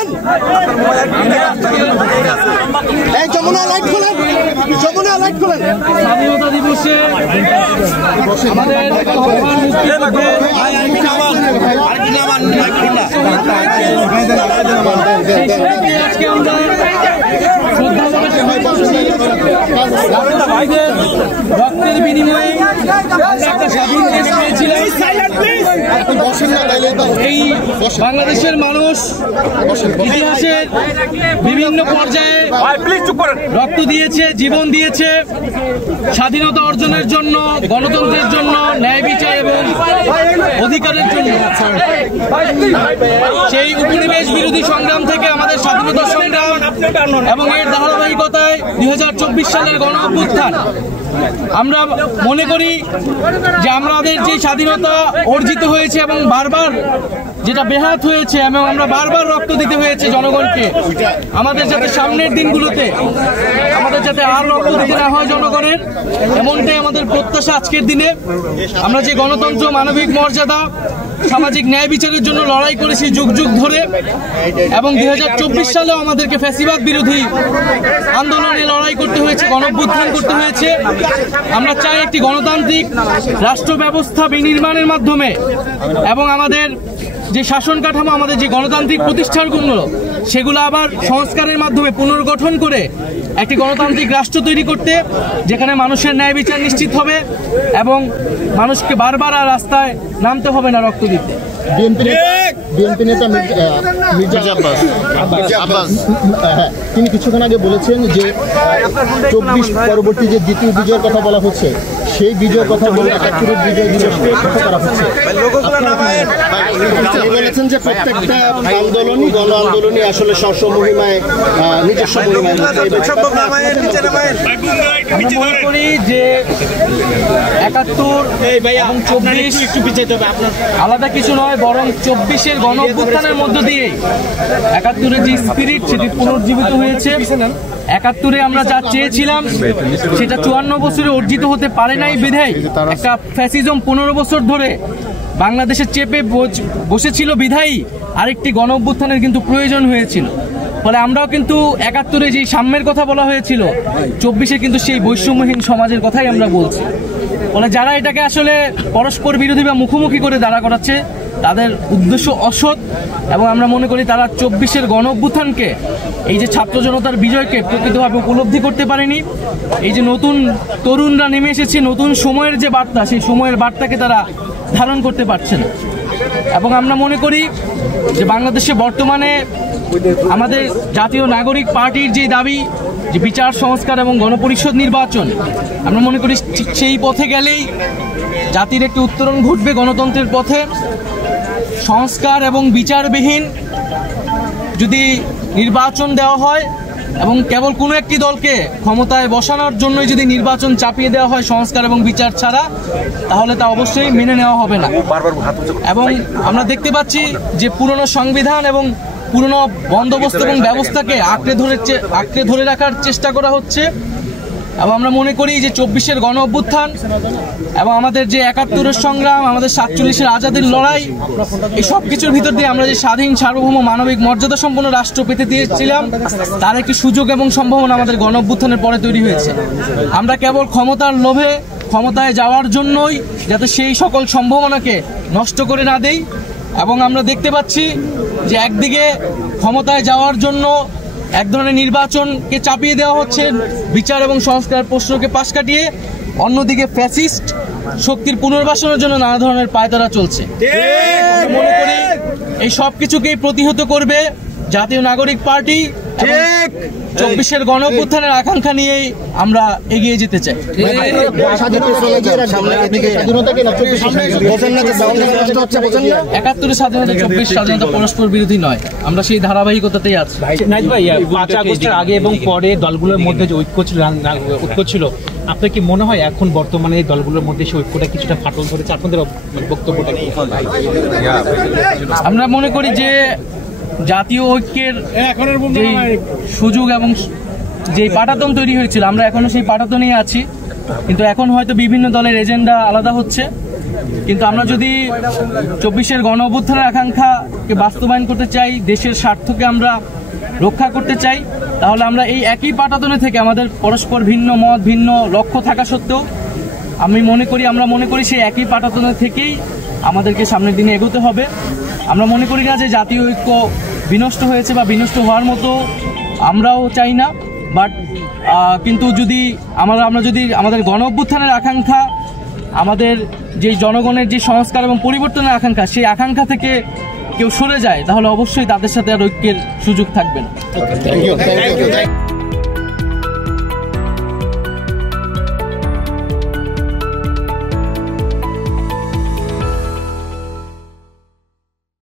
খোলেন, এই যমুনা লাইট খোলেন, যমুনা লাইট খোলেন। স্বাধীনতা দিবসে রক্তের বিনিময়ে একটা স্বাধীন দেশ পেয়েছিলাম। এই বাংলাদেশের মানুষ ইতিহাসের বিভিন্ন পর্যায়ে রক্ত দিয়েছে, জীবন দিয়েছে স্বাধীনতা অর্জনের জন্য, গণতন্ত্রের জন্য, ন্যায় বিচার এবং অধিকারের জন্য। সেই উপনিবেশ বিরোধী সংগ্রাম থেকে আমাদের স্বাধীনতা সংগ্রাম এবং এর ধারাবাহিকতায় 2024 সালের গণ অভ্যুত্থান। আমরা মনে করি যে আমাদের যে স্বাধীনতা অর্জিত হয়েছে এবং বারবার যেটা ব্যাহত হয়েছে এবং আমরা বারবার রক্ত দিতে হয়েছে জনগণকে, আমাদের যাতে সামনের দিনগুলোতে আমাদের যাতে আর রক্ত দিতে না হয় জনগণের, এমনটাই আমাদের প্রত্যাশা। আজকের দিনে আমরা যে গণতন্ত্র, মানবিক মর্যাদা, সামাজিক ন্যায় বিচারের জন্য লড়াই করেছি যুগ যুগ ধরে, এবং 2024 সালেও আমাদেরকে ফ্যাসিবাদ বিরোধী আন্দোলনে লড়াই করতে হয়েছে, গণঅভ্যুত্থান করতে হয়েছে। আমরা চাই একটি গণতান্ত্রিক রাষ্ট্র ব্যবস্থা বিনির্মাণের মাধ্যমে এবং আমাদের যে শাসন কাঠামো, আমাদের যে গণতান্ত্রিক প্রতিষ্ঠানগুলো, সেগুলো আবার সংস্কারের মাধ্যমে পুনর্গঠন করে একটি গণতান্ত্রিক রাষ্ট্র তৈরি করতে, যেখানে মানুষের ন্যায় বিচার নিশ্চিত হবে এবং মানুষকে বারবার আর রাস্তায় নামতে হবে না রক্ত দিতে। বিএনপি নেতা মির্জা আব্বাস তিনি কিছুক্ষণ আগে বলেছেন যে 24 পরবর্তী যে দ্বিতীয় বিজয়ের কথা বলা হচ্ছে, সেই বিজয়ের কথা বলে 71 বিজয় দিবসকে কথা করা হচ্ছে। বলেছেন যে প্রত্যেকটা আন্দোলনই, গণ আন্দোলনই আসলে স্বমহিমায়, নিজস্ব মহিমায়। আমরা মনে করি যে 71 এবং 24 আলাদা কিছু নয়, বরং 24-এর গণ অভ্যুত্থানের মধ্য দিয়ে 71-এর যে স্পিরিট সেটি পুনর্জীবিত হয়েছে। 71-এ আমরা যা চেয়েছিলাম সেটা 54 বছরে অর্জিত হতে পারে নাই বিধায় একটা ফ্যাসিজম 15 বছর ধরে বাংলাদেশে চেপে বসেছিল বিধায়ী আরেকটি গণ অভ্যুত্থানের কিন্তু প্রয়োজন হয়েছিল। ফলে আমরাও কিন্তু 71-এ যে সাম্যের কথা বলা হয়েছিল, 24-এ কিন্তু সেই বৈষম্যহীন সমাজের কথাই আমরা বলছি। ফলে যারা এটাকে আসলে পরস্পর বিরোধী বা মুখোমুখি করে দাঁড়া করাচ্ছে, তাদের উদ্দেশ্য অসৎ এবং আমরা মনে করি তারা 24-এর গণ অভ্যুত্থানকে, এই যে ছাত্র জনতার বিজয়কে প্রকৃতভাবে উপলব্ধি করতে পারেনি। এই যে নতুন তরুণরা নেমে এসেছে, নতুন সময়ের যে বার্তা, সেই সময়ের বার্তাকে তারা ধারণ করতে পারছে না। এবং আমরা মনে করি যে বাংলাদেশে বর্তমানে আমাদের জাতীয় নাগরিক পার্টির যে দাবি, যে বিচার সংস্কার এবং গণপরিষদ নির্বাচন, আমরা মনে করি ঠিক সেই পথে গেলেই জাতির একটি উত্তরণ ঘটবে গণতন্ত্রের পথে। সংস্কার এবং বিচারবিহীন যদি নির্বাচন দেওয়া হয় এবং কেবল কোনো একটি দলকে ক্ষমতায় বসানোর জন্যই যদি নির্বাচন চাপিয়ে দেওয়া হয় সংস্কার এবং বিচার ছাড়া, তাহলে তা অবশ্যই মেনে নেওয়া হবে না। এবং আমরা দেখতে পাচ্ছি যে পুরনো সংবিধান এবং পুরনো বন্দোবস্ত এবং ব্যবস্থাকে আঁকড়ে ধরে রাখার চেষ্টা করা হচ্ছে। এবং আমরা মনে করি যে 24-এর গণ অভ্যুত্থান এবং আমাদের যে 71-এর সংগ্রাম, আমাদের 47-এর আজাদের লড়াই, এই সব কিছুর ভিতর দিয়ে আমরা যে স্বাধীন, সার্বভৌম, মানবিক মর্যাদা সম্পন্ন রাষ্ট্র পেতে দিয়েছিলাম, তার একটি সুযোগ এবং সম্ভাবনা আমাদের গণ অভ্যুত্থানের পরে তৈরি হয়েছে। আমরা কেবল ক্ষমতার লোভে ক্ষমতায় যাওয়ার জন্যই যাতে সেই সকল সম্ভাবনাকে নষ্ট করে না দেই। এবং আমরা দেখতে পাচ্ছি যে একদিকে ক্ষমতায় যাওয়ার জন্য এক ধরনের নির্বাচনকে চাপিয়ে দেওয়া হচ্ছে, বিচার এবং সংস্কার প্রশ্নকে পাশ কাটিয়ে, অন্যদিকে ফ্যাসিস্ট শক্তির পুনর্বাসনের জন্য নানা ধরনের পায়তারা চলছে। মনে করি এই সব কিছুকেই প্রতিহত করবে জাতীয় নাগরিক পার্টি। 24-এর গণ অভ্যুত্থানের আকাঙ্ক্ষা নিয়েই আমরা এগিয়ে যেতে চাই। 71-এর স্বাধীনতা, 24 স্বাধীনতা পরস্পর বিরোধী নয়, আমরা সেই ধারাবাহিকতাতেই আছি। 5 আগস্টের আগে এবং পরে দলগুলোর মধ্যে যে ঐক্য ছিল, আপনার কি মনে হয় এখন বর্তমানে এই দলগুলোর মধ্যে সেই ঐক্যটা কিছুটা ফাটল ধরেছে? আপনাদের বক্তব্যটা কি? আমরা মনে করি যে জাতীয় ঐক্যের যে সুযোগ এবং যে পাটাতন তৈরি হয়েছিল, আমরা এখনো সেই পাটাতনেই আছি, কিন্তু এখন হয়তো বিভিন্ন দলের এজেন্ডা আলাদা হচ্ছে কিন্তু আমরা যদি 24-এর গণ অভ্যুত্থানের আকাঙ্ক্ষাকে বাস্তবায়ন করতে চাই, দেশের স্বার্থকে আমরা রক্ষা করতে চাই, তাহলে আমরা এই একই পাটাতনে থেকে আমাদের পরস্পর ভিন্ন মত, ভিন্ন লক্ষ্য থাকা সত্ত্বেও আমরা মনে করি সেই একই পাটাতনে থেকেই আমাদেরকে সামনের দিনে এগোতে হবে। আমরা মনে করি না যে জাতীয় ঐক্য বিনষ্ট হয়েছে বা বিনষ্ট হওয়ার মতো আমরাও চাই না, বাট কিন্তু যদি আমরা যদি আমাদের গণ অভ্যুত্থানের আকাঙ্ক্ষা, আমাদের যে জনগণের যে সংস্কার এবং পরিবর্তনের আকাঙ্ক্ষা, সেই আকাঙ্ক্ষা থেকে কেউ সরে যায়, তাহলে অবশ্যই তাদের সাথে আর ঐক্যের সুযোগ থাকবে না। Thank you.